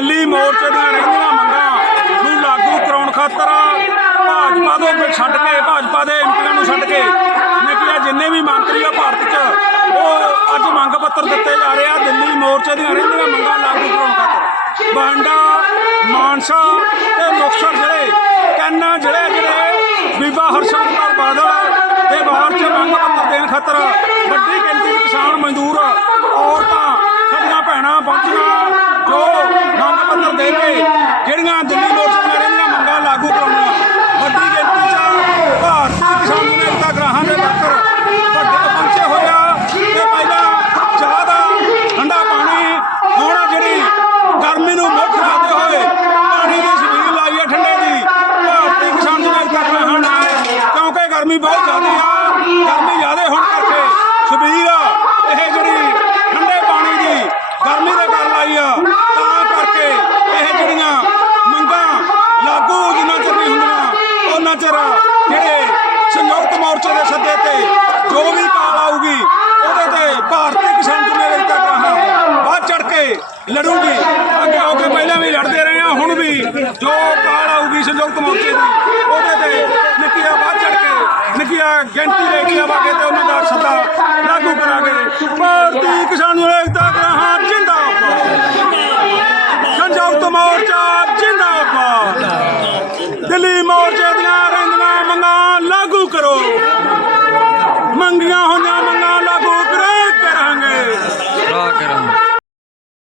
ਦਿੱਲੀ ਮੋਰਚੇ ਦੀਆਂ ਰਹਿੰਦੀਆਂ ਮੰਗਾਂ ਨੂੰ ਲਾਗੂ ਕਰਾਉਣ ਖਾਤਰ ਭਾਜਪਾ ਦੇ ਵਿੱਚ ਛੱਡ ਕੇ, ਭਾਜਪਾ ਦੇ ਐਮਪੀਆਂ ਨੂੰ ਛੱਡ ਕੇ ਨਿਕਲਿਆ ਜਿੰਨੇ ਵੀ ਮੰਤਰੀ ਆ ਭਾਰਤ 'ਚ, ਉਹ ਅੱਜ ਮੰਗ ਪੱਤਰ ਦਿੱਤੇ ਜਾ ਰਹੇ ਆ ਦਿੱਲੀ ਮੋਰਚੇ ਦੀਆਂ ਰਹਿੰਦੀਆਂ ਮੰਗਾਂ ਲਾਗੂ ਕਰਾਉਣ ਖਾਤਰ। ਬਾਂਡਾ ਮਾਨਸਾ ਤੇ ਮੁਕਤਸਰ ਜਿਹੜੇ ਕੰਨਾ ਜਿਹੜੇ ਜਿਹੜੇ ਬੀਬਾ ਹਰਸ਼ੰਦ ਕੌਰ ਬਾਦਲ ਦੇ ਬਾਹਰ 'ਚ ਮੰਗ ਪੱਤਰ ਦੇਣ ਖਾਤਰ ਵੱਡੀ ਗਿਣਤੀ ਕਿਸਾਨ ਮਜ਼ਦੂਰ ਗਰਮੀ ਬਹੁਤ ਜ਼ਿਆਦਾ ਆ। ਗਰਮੀ ਜ਼ਿਆਦਾ ਹੋਣ ਕਰਕੇ ਛਬੀਲ ਇਹ ਜਿਹੜੀ ਠੰਡੇ ਪਾਣੀ ਦੀ ਗਰਮੀ ਦੇ ਕਰ ਲਾਈ ਆ, ਤਾਂ ਕਰਕੇ ਇਹ ਜਿਹੜੀਆਂ ਮੰਗਾਂ ਲਾਗੂ ਜਿੰਨਾ ਚਿਰ ਨਹੀਂ ਹੁੰਦੀਆਂ, ਉਹਨਾਂ ਚਿਰ ਜਿਹੜੇ ਸੰਯੁਕਤ ਮੋਰਚੇ ਦੇ ਸੱਦੇ ਤੇ ਜੋ ਵੀ ਕਾਲ ਆਊਗੀ, ਉਹਦੇ ਤੇ ਭਾਰਤੀ ਕਿਸਾਨ ਯੂਨੀਅਨ ਦਾ ਕਹਾਂ ਵੱਧ ਚੜ ਕੇ ਲੜੂਗੀ। ਅੱਗੇ ਹੋ ਕੇ ਪਹਿਲਾਂ ਵੀ ਲੜਦੇ ਰਹੇ ਆ, ਹੁਣ ਵੀ ਜੋ ਕਾਲ ਆਊਗੀ ਸੰਯੁਕਤ ਮੋਰਚੇ ਦੀ, ਉਹਦੇ ਗਿਣਤੀ ਲੈ ਕੇ ਆਵਾਂਗੇ ਤੇ ਉਹਨਾਂ ਦਾ ਸੱਦਾ ਲਾਗੂ ਕਰਾਂਗੇ। ਭਾਰਤੀ ਕਿਸਾਨ ਏਕਤਾ ਕਰਾਹਾਂ ਜਿੰਦਾਬਾਦ ਸੰਯੁਕਤ ਮੋਰਚਾ ਜਿੰਦਾ ਜਿੰਦਾਬਾਦ। ਦਿੱਲੀ ਮੋਰਚੇ ਦੀਆਂ ਰੰਗਾਂ ਮੰਗਾਂ ਲਾਗੂ ਕਰੋ।